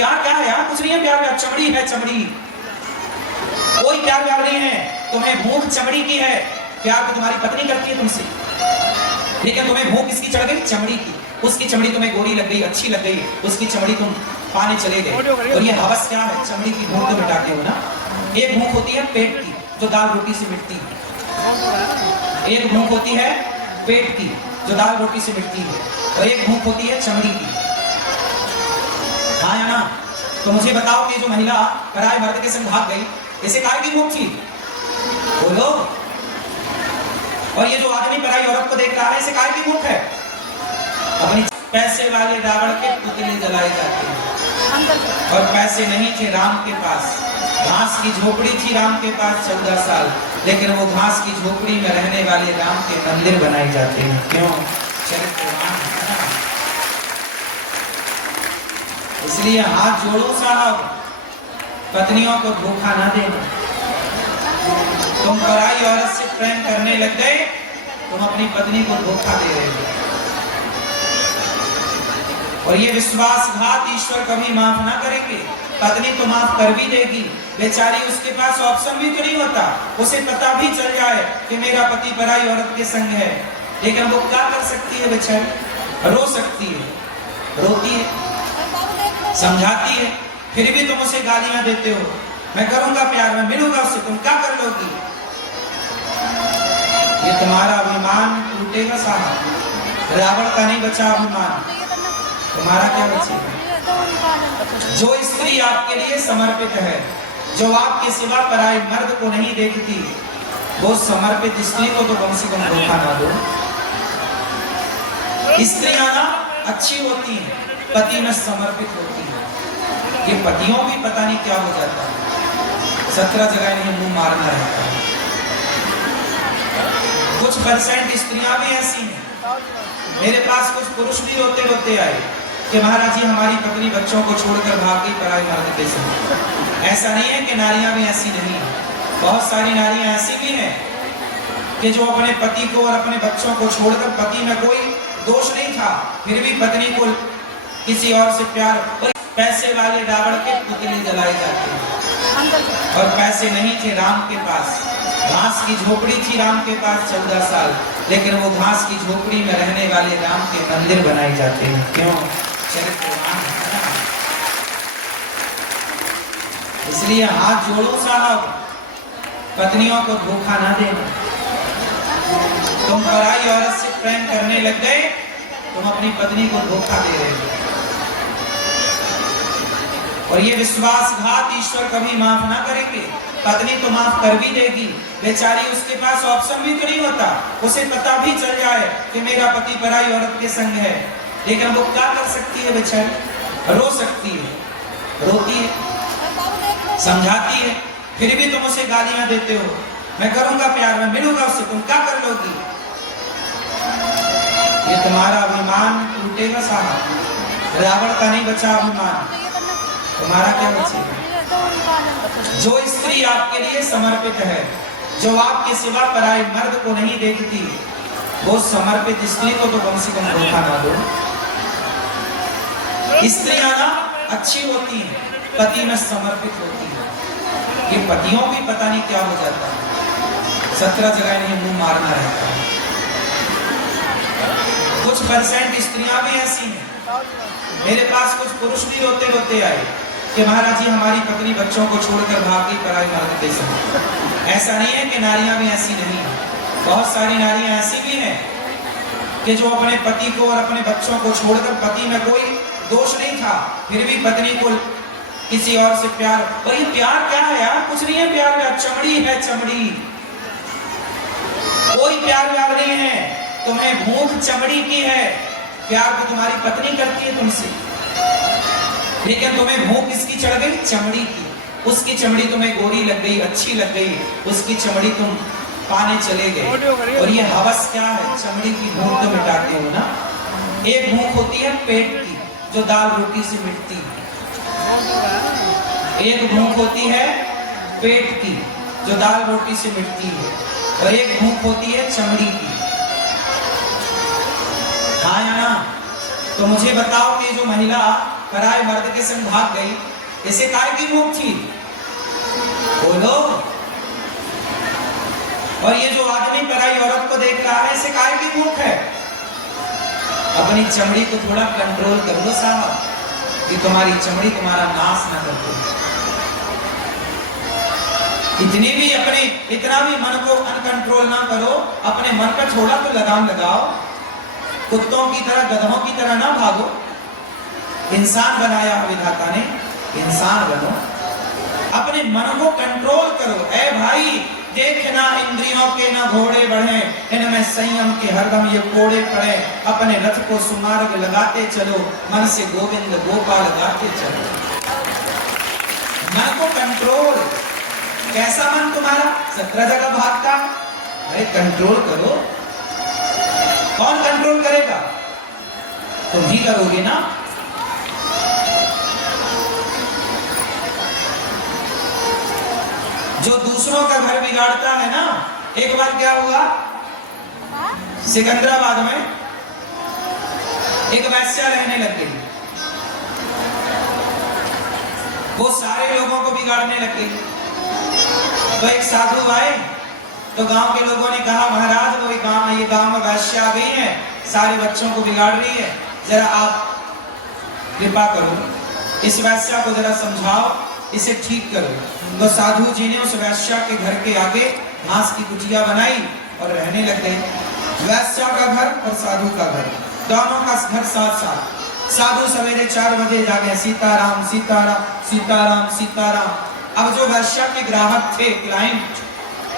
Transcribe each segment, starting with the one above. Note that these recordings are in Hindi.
प्यार क्या है यार? कुछ नहीं है प्यार, प्यार चमड़ी है चमड़ी, कोई प्यार व्यार नहीं है। तुम्हें भूख चमड़ी की है, प्यार तो तुम्हारी पत्नी करती है तुमसे, लेकिन तुम्हें भूख किसकी चढ़ गई? चमड़ी की। उसकी चमड़ी तुम्हें गोरी लग गई, अच्छी लग गई, उसकी चमड़ी तुम पाने चले गए। और ये हवस क्या है? चमड़ी की भूख तो मिटाते हो ना। एक भूख होती है पेट की, जो दाल रोटी से मिटती है। एक भूख होती है पेट की, जो दाल रोटी से मिटती है, और एक भूख होती है चमड़ी की। हाँ या ना? तो मुझे बताओ कि जो महिला पराये मर्द के संग भाग गई, इसे काय की भूख थी? बोलो। और ये जो आदमी पराई औरत को देख रहा है, इसे काय की भूख है? अपनी पैसे वाले रावण के पुतले जलाए जाते हैं, और पैसे नहीं थे राम के पास। घास की झोपड़ी थी राम के पास 14 साल, लेकिन वो घास की झोपड़ी में रहने वाले राम के मंदिर बनाए जाते हैं। क्यों? चरित्रवान है। इसलिए हाथ जोड़ो साहब, पत्नियों को धोखा ना देना। तुम पराई औरत से प्रेम करने लग गए, तुम अपनी पत्नी को धोखा दे रहे हो। और ये विश्वासघात ईश्वर कभी माफ ना करेंगे। पत्नी तो माफ कर भी देगी, बेचारी उसके पास ऑप्शन भी तो नहीं होता। उसे पता भी चल जाए कि मेरा पति पराई औरत के संग है, लेकिन वो क्या कर सकती है बेचारी? रो सकती है, रोती है, समझाती है, फिर भी तुम उसे गालियां देते हो। मैं करूंगा प्यार, मैं मिलूंगा उससे, तुम क्या कर लोगी? ये तुम्हारा अभिमान टूटेगा साहब। रावण का नहीं बचा अभिमान, तुम्हारा क्या बचेगा? जो स्त्री आपके लिए समर्पित है, जो आपके सिवा पराई मर्द को नहीं देखती, वो समर्पित स्त्री को तो कम से कम धोखा ना दो। स्त्रियां ना अच्छी होती हैं, पति में समर्पित होती है। ये पतियों भी पता नहीं क्या हो जाता है, 17 जगह इन्हें मुंह मारना रहता है। कुछ परसेंट स्त्रियां भी ऐसी हैं। मेरे पास कुछ पुरुष भी रोते रोते आए कि महाराज जी हमारी पत्नी बच्चों को छोड़कर भाग गई पराई मर्द के संग। ऐसा नहीं है कि नारियां भी ऐसी नहीं है, बहुत सारी नारियां ऐसी भी हैं कि जो अपने पति को और अपने बच्चों को छोड़कर, पति में कोई दोष नहीं था, फिर भी पत्नी को किसी और से प्यार। और पैसे वाले रावण के पुतले जलाए जाते हैं, और पैसे नहीं थे राम के पास। घास की झोपड़ी थी राम के पास 14 साल, लेकिन वो घास की झोपड़ी में रहने वाले राम के मंदिर बनाए जाते हैं। क्यों? चरित्रवान है। इसलिए हाथ जोड़ो साहब, पत्नियों को धोखा ना देना। तुम पराई औरत से प्रेम करने लग गए, तुम अपनी पत्नी को धोखा दे रहे हो। और ये विश्वासघात ईश्वर कभी माफ ना करेंगे। पत्नी तो माफ कर भी देगी, बेचारी उसके पास ऑप्शन भी तो नहीं होता। उसे पता भी चल जाए कि मेरा पति पराई औरत के संग है, लेकिन वो क्या कर सकती है बेचारी? रो सकती है, रोती है, समझाती है, फिर भी तुम उसे गालियां देते हो। मैं करूंगा प्यार, मैं मिलूंगा उससे, तुम क्या कर लोगी? ये तुम्हारा अभिमान टूटेगा साहब। रावण का नहीं बचा अभिमान, तुम्हारा क्या बचेगा? जो स्त्री आपके लिए समर्पित है, जो आपके सिवा पराई मर्द को नहीं देखती, वो समर्पित स्त्री को तो कम से कम धोखा ना दो। स्त्रियां ना अच्छी होती हैं, पति में समर्पित होती है। ये पतियों भी पता नहीं क्या हो जाता है, 17 जगह इन्हें मुंह मारना रहता है। कुछ परसेंट स्त्रियां भी ऐसी हैं। मेरे पास कुछ पुरुष भी रोते रोते आए कि महाराज जी हमारी पत्नी बच्चों को छोड़कर भाग गई पराई मर्द के संग। ऐसा नहीं है कि नारियां भी ऐसी नहीं है, बहुत सारी नारियां ऐसी भी हैं कि जो अपने पति को और अपने बच्चों को छोड़कर, पति में कोई दोष नहीं था, फिर भी पत्नी को किसी और से प्यार। और ये प्यार क्या है यार? कुछ नहीं है प्यार, प्यार चमड़ी है चमड़ी, कोई प्यार व्यार नहीं है। तुम्हें भूख चमड़ी की है, प्यार तो तुम्हारी पत्नी करती है तुमसे, लेकिन तुम्हें भूख किसकी चढ़ गई? चमड़ी की। उसकी चमड़ी तुम्हें गोरी लग गई, अच्छी लग गई, उसकी चमड़ी तुम पाने चले गए। और ये हवस क्या है? चमड़ी की भूख तो मिटाते हो ना। एक भूख होती है पेट की, जो दाल रोटी से मिटती है। एक भूख होती है पेट की, जो दाल रोटी से मिटती है, और एक भूख होती है चमड़ी की। हाँ या ना? तो मुझे बताओ कि जो महिला पराये मर्द के संग भाग गई, इसे काय की भूख थी? बोलो। और ये जो आदमी पराई औरत को देख रहा है, इसे काय की भूख है? अपनी चमड़ी को थोड़ा कंट्रोल कर लो साहब, कि तुम्हारी चमड़ी तुम्हारा नाश ना कर दे। इतना भी मन को अनकंट्रोल ना करो, अपने मन पर थोड़ा तो लगाम लगाओ। कुत्तों की तरह, गधों की तरह ना भागो। इंसान बनाया विधाता ने, इंसान बनो, अपने मन को कंट्रोल करो। ऐ भाई, देखना इंद्रियों के न घोड़े बढ़े, इनमें संयम के हरदम ये कोड़े पड़े। अपने रथ को सुमार्ग लगाते चलो, मन से गोविंद गोपाल गाते चलो। मन को कंट्रोल। कैसा मन तुम्हारा 17 जगह भागता? अरे कंट्रोल करो। कौन कंट्रोल करेगा? तुम ही करोगे ना। जो दूसरों का घर बिगाड़ता है ना, एक बार क्या हुआ, सिकंदराबाद में एक वैश्या रहने लग गई। वो सारे लोगों को बिगाड़ने लग गई। तो एक साधु आए, तो गांव के लोगों ने कहा, महाराज वो ये गांव में वैश्या आ गई है, सारे बच्चों को बिगाड़ रही है, जरा आप कृपा करो, इस वैश्या को जरा समझाओ, इसे ठीक करो। तो साधु जी ने उस वैश्या के घर के आगे घास की कुटिया बनाई और रहने लग गए। वैश्या का घर और साधु का घर, दोनों का घर साथ साथ। साधु सवेरे 4 बजे जागे, सीताराम सीताराम सीताराम सीताराम। अब जो वैश्या के ग्राहक थे, क्लाइंट,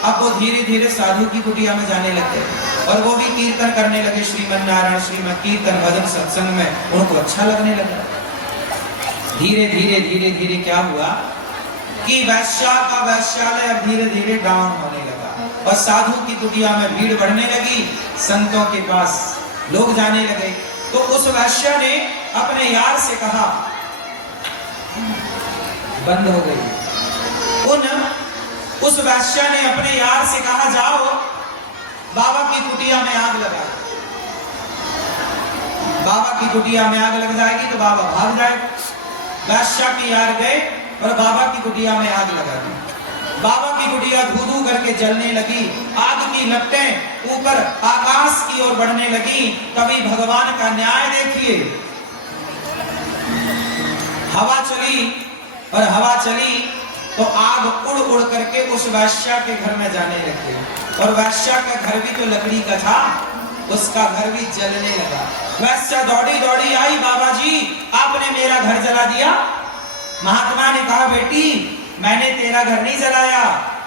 अब वो धीरे धीरे साधु की कुटिया में जाने लगे और वो भी कीर्तन करने लगे, श्रीमन नारायण श्रीमन कीर्तन भजन सत्संग में उनको अच्छा लगने लगा। धीरे धीरे धीरे धीरे क्या हुआ कि वैश्या का वैश्यालय अब धीरे धीरे डाउन होने लगा और साधु की कुटिया में भीड़ बढ़ने लगी, संतों के पास लोग जाने लगे। तो उस वैश्या ने अपने यार से कहा, बंद हो गई। उस वैश्या ने अपने यार से कहा, जाओ बाबा की कुटिया में आग लगा। बाबा की कुटिया में आग लग जाएगी तो बाबा भाग जाएगा। वैश्या के यार गए और बाबा की कुटिया में आग लगा दी। बाबा की कुटिया धू-धू करके जलने लगी, आग की लपटें ऊपर आकाश की ओर बढ़ने लगी। तभी भगवान का न्याय देखिए, हवा चली और हवा चली तो आग उड़ उड़ करके उस वैश्या के घर में जाने लगी। और वैश्या का घर भी तो लकड़ी का था, उसका घर भी जलने लगा। वैश्या दौड़ी दौड़ी आई, बाबा जी आपने मेरा घर जला दिया। महात्मा ने कहा, बेटी मैंने तेरा घर नहीं जलाया,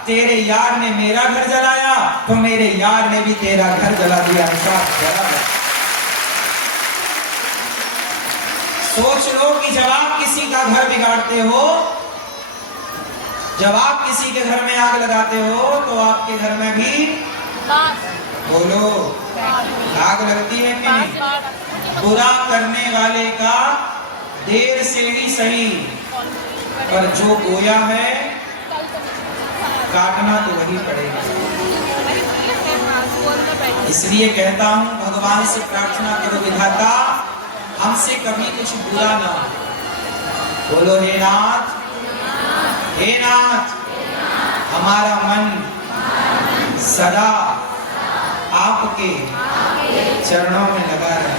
तेरे यार ने मेरा घर जलाया, तो मेरे यार ने भी तेरा घर जला दिया। सोच लो कि जब आप किसी का घर बिगाड़ते हो, जब आप किसी के घर में आग लगाते हो, तो आपके घर में भी बोलो आग लगती है कि नहीं? बुरा करने वाले का देर से ही सही, पर जो बोया है काटना तो वही पड़ेगा। इसलिए कहता हूं, भगवान से प्रार्थना करो, विधाता हमसे कभी कुछ बुरा ना हो। बोलो हे नाथ, हे नाथ, हमारा मन सदा आपके चरणों में लगा रहे।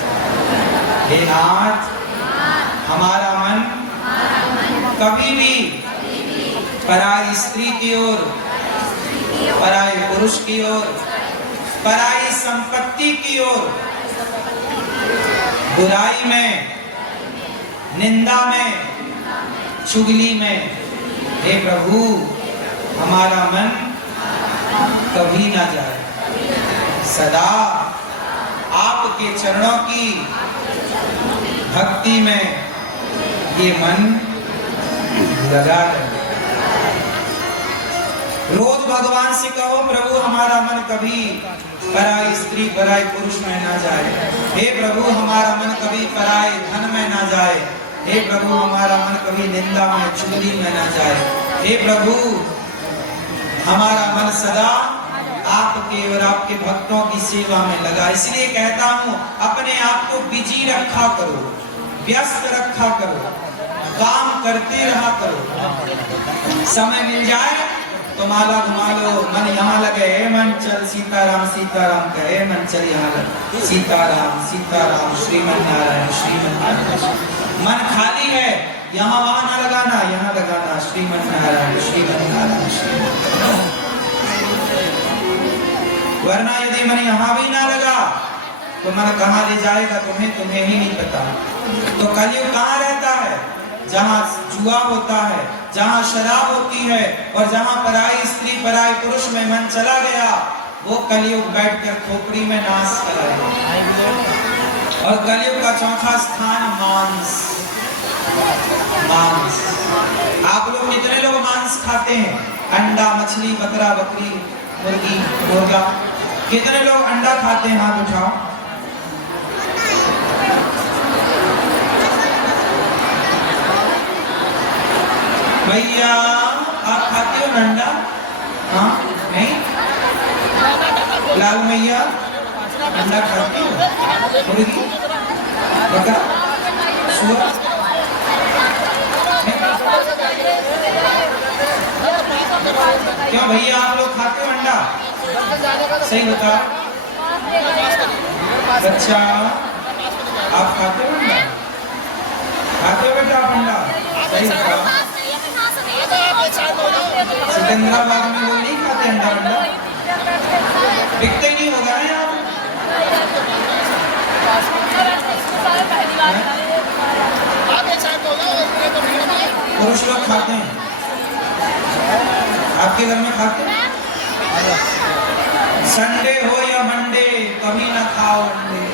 हे नाथ, हमारा मन कभी भी पराई स्त्री की ओर, पराई पुरुष की ओर, पराई संपत्ति की ओर, बुराई में, निंदा में, चुगली में, हे प्रभु हमारा मन कभी ना जाए, सदा आपके चरणों की भक्ति में ये मन लगा रहे। रोज भगवान से कहो, प्रभु हमारा मन कभी पराई स्त्री पराई पुरुष में ना जाए। हे प्रभु हमारा मन कभी पराई धन में ना जाए। हे प्रभु हमारा मन कभी निंदा में, चुगली में ना जाए। हे प्रभु हमारा मन सदा आपके और आपके भक्तों की सेवा में लगा। इसलिए कहता हूँ, अपने आप को बिजी रखा करो, व्यस्त रखा करो, काम करते रहा करो। समय मिल जाए तो माला घुमा लो, मन यहाँ लगे मन चल सीताराम सीताराम कहे मन चल यहाँ लगे सीताराम सीताराम श्रीमन नारायण श्रीमन नारायण। मन खाली है यहाँ वहां ना लगाना, यहाँ लगाना श्रीमन नारायण श्रीमन नारायण श्रीमन। वरना यदि मन यहाँ भी ना लगा तो मन कहाँ ले जाएगा तुम्हें ही नहीं पता। तो कलयुग कहाँ रहता है? जहाँ जुआ होता है, जहाँ शराब होती है और जहाँ पराई स्त्री पराई पुरुष में मन चला गया, वो कलयुग बैठकर खोपड़ी में नाश कराएगा। और कलयुग का चौथा स्थान मांस। मांस, आप लोग कितने लोग मांस खाते हैं? अंडा, मछली, बकरा, बकरी, मुर्गी, मुर्गा, कितने लोग अंडा खाते हैं? हाथ उठाओ। भैया आप खाते हो अंडा? हाँ नहीं? लाल मैया अंडा खाते हो? मुर्गी, बकरा, सुअर? क्यों भैया आप लोग खाते हो अंडा? सही बता। बच्चा आप खाते हो अंडा? खाते हो बेटा आप अंडा? सही बता। सिकंदराबाद में लोग नहीं खाते अंडा? अंडा बिकते ही नहीं होगा ना यहाँ? पुरुष लोग खाते हैं, आपके घर में खाते हैं? संडे हो या मंडे कभी ना खाओ अंडे।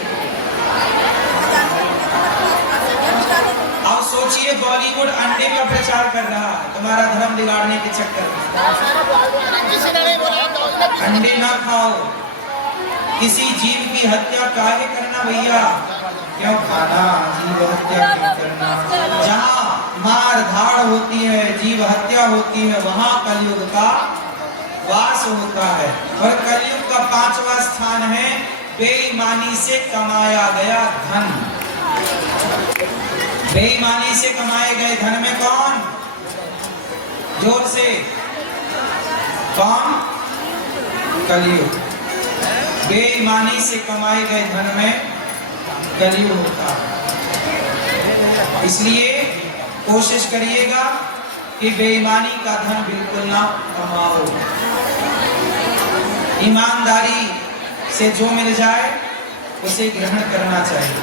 अब सोचिए बॉलीवुड अंडे का प्रचार कर रहा है तुम्हारा धर्म बिगाड़ने के चक्कर में। अंडे ना खाओ। किसी जीव की हत्या काहे करना भैया? क्यों खाना? जीव हत्या क्यों करना? जहाँ मार धाड़ होती है, जीव हत्या होती है, वहां कलयुग का वास होता है। और कलयुग का पांचवा स्थान है बेईमानी से कमाया गया धन। बेईमानी से कमाए गए धन में कौन? जोर से कौन? कलयुग। बेईमानी से कमाए गए धन में कलयुग होता है। इसलिए कोशिश करिएगा कि बेईमानी का धन बिल्कुल ना कमाओ। ईमानदारी से जो मिल जाए उसे ग्रहण करना चाहिए।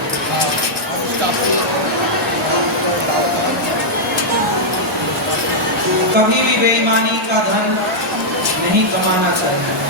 कभी भी बेईमानी का धन नहीं कमाना चाहिए।